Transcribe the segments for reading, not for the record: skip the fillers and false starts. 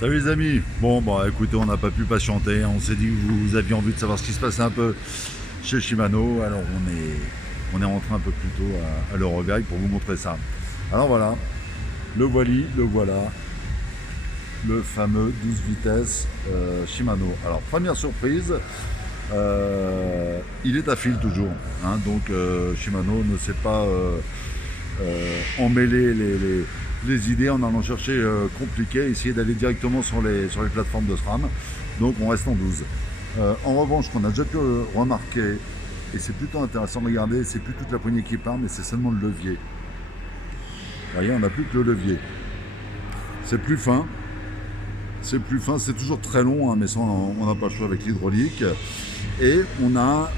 Salut les amis. Bon, bah écoutez, on n'a pas pu patienter. On s'est dit que vous aviez envie de savoir ce qui se passait un peu chez Shimano. Alors on est rentré un peu plus tôt à l'Euroguide pour vous montrer ça. Alors voilà, le voilà, le fameux 12 vitesses Shimano. Alors première surprise, il est à fil toujours. Hein, donc Shimano ne sait pas emmêler les idées en allant chercher compliqué, essayer d'aller directement sur les plateformes de SRAM. Donc on reste en 12. En revanche, ce qu'on a déjà pu remarquer, et c'est plutôt intéressant de regarder, c'est plus toute la poignée qui part, mais c'est seulement le levier. Vous voyez, on n'a plus que le levier. C'est plus fin. C'est plus fin, c'est toujours très long, hein, mais ça on n'a pas le choix avec l'hydraulique. Et on a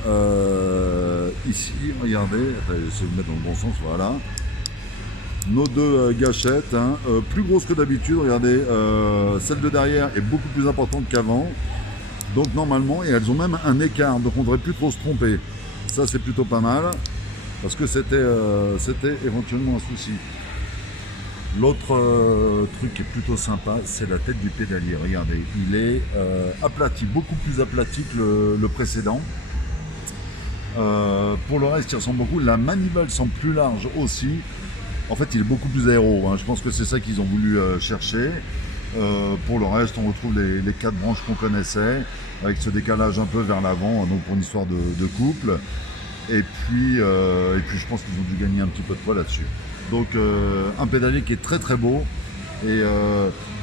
ici, regardez, j'essaie de mettre dans le bon sens, voilà. Nos deux gâchettes, hein, plus grosses que d'habitude, regardez, celle de derrière est beaucoup plus importante qu'avant. Donc normalement, et elles ont même un écart, donc on ne devrait plus trop se tromper. Ça c'est plutôt pas mal, parce que c'était éventuellement un souci. L'autre truc qui est plutôt sympa, c'est la tête du pédalier. Regardez, il est aplati, beaucoup plus aplati que le précédent. Pour le reste, il ressemble beaucoup. La manivelle semble plus large aussi. En fait, il est beaucoup plus aéro. Hein. Je pense que c'est ça qu'ils ont voulu chercher. Pour le reste, on retrouve les quatre branches qu'on connaissait, avec ce décalage un peu vers l'avant, donc pour une histoire de couple. Et puis, je pense qu'ils ont dû gagner un petit peu de poids là-dessus. Donc un pédalier qui est très très beau et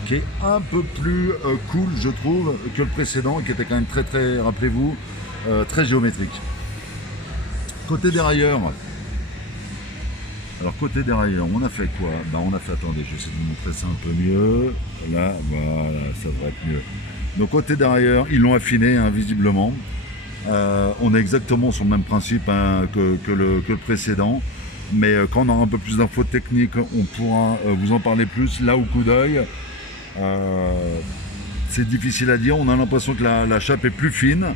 qui est un peu plus cool, je trouve, que le précédent, qui était quand même très très, rappelez-vous, très géométrique. Côté dérailleur. Alors côté dérailleur, on a fait quoi? On a fait, attendez, je vais essayer de vous montrer ça un peu mieux. Là, voilà, ça devrait être mieux. Donc côté dérailleur, ils l'ont affiné, hein, visiblement. On est exactement sur le même principe, hein, que le précédent. Mais quand on aura un peu plus d'infos techniques, on pourra vous en parler plus. Là, au coup d'œil, c'est difficile à dire. On a l'impression que la chape est plus fine,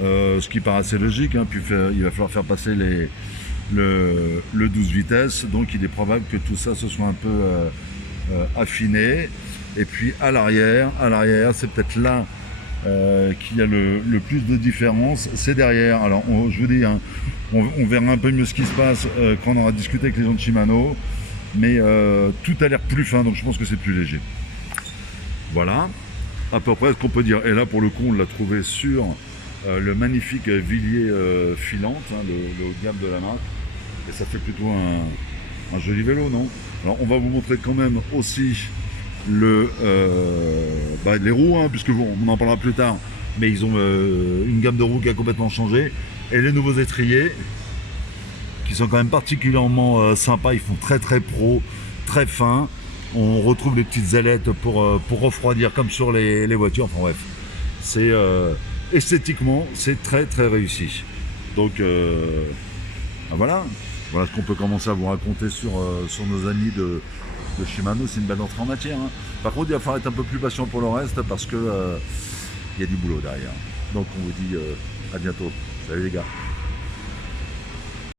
ce qui paraît assez logique. Hein. Puis il va falloir faire passer le 12 vitesses. Donc il est probable que tout ça se soit un peu affiné. Et puis à l'arrière, c'est peut-être là qu'il y a le plus de différence, c'est derrière. Alors je vous dis, hein, on verra un peu mieux ce qui se passe quand on aura discuté avec les gens de Shimano, mais tout a l'air plus fin, donc je pense que c'est plus léger. Voilà, à peu près ce qu'on peut dire. Et là pour le coup, on l'a trouvé sur le magnifique Villiers filante, hein, le haut de gamme de la marque, et ça fait plutôt un joli vélo, non? Alors on va vous montrer quand même aussi les roues, hein, puisque on en parlera plus tard, mais ils ont une gamme de roues qui a complètement changé, et les nouveaux étriers qui sont quand même particulièrement sympas. Ils font très très pro, très fin. On retrouve les petites ailettes pour refroidir comme sur les voitures. Enfin bref, c'est esthétiquement c'est très très réussi. Donc voilà ce qu'on peut commencer à vous raconter sur nos amis de Shimano. C'est une belle entrée en matière, hein. Par contre, il va falloir être un peu plus patient pour le reste, parce que il y a du boulot derrière. Donc on vous dit à bientôt. Salut les gars.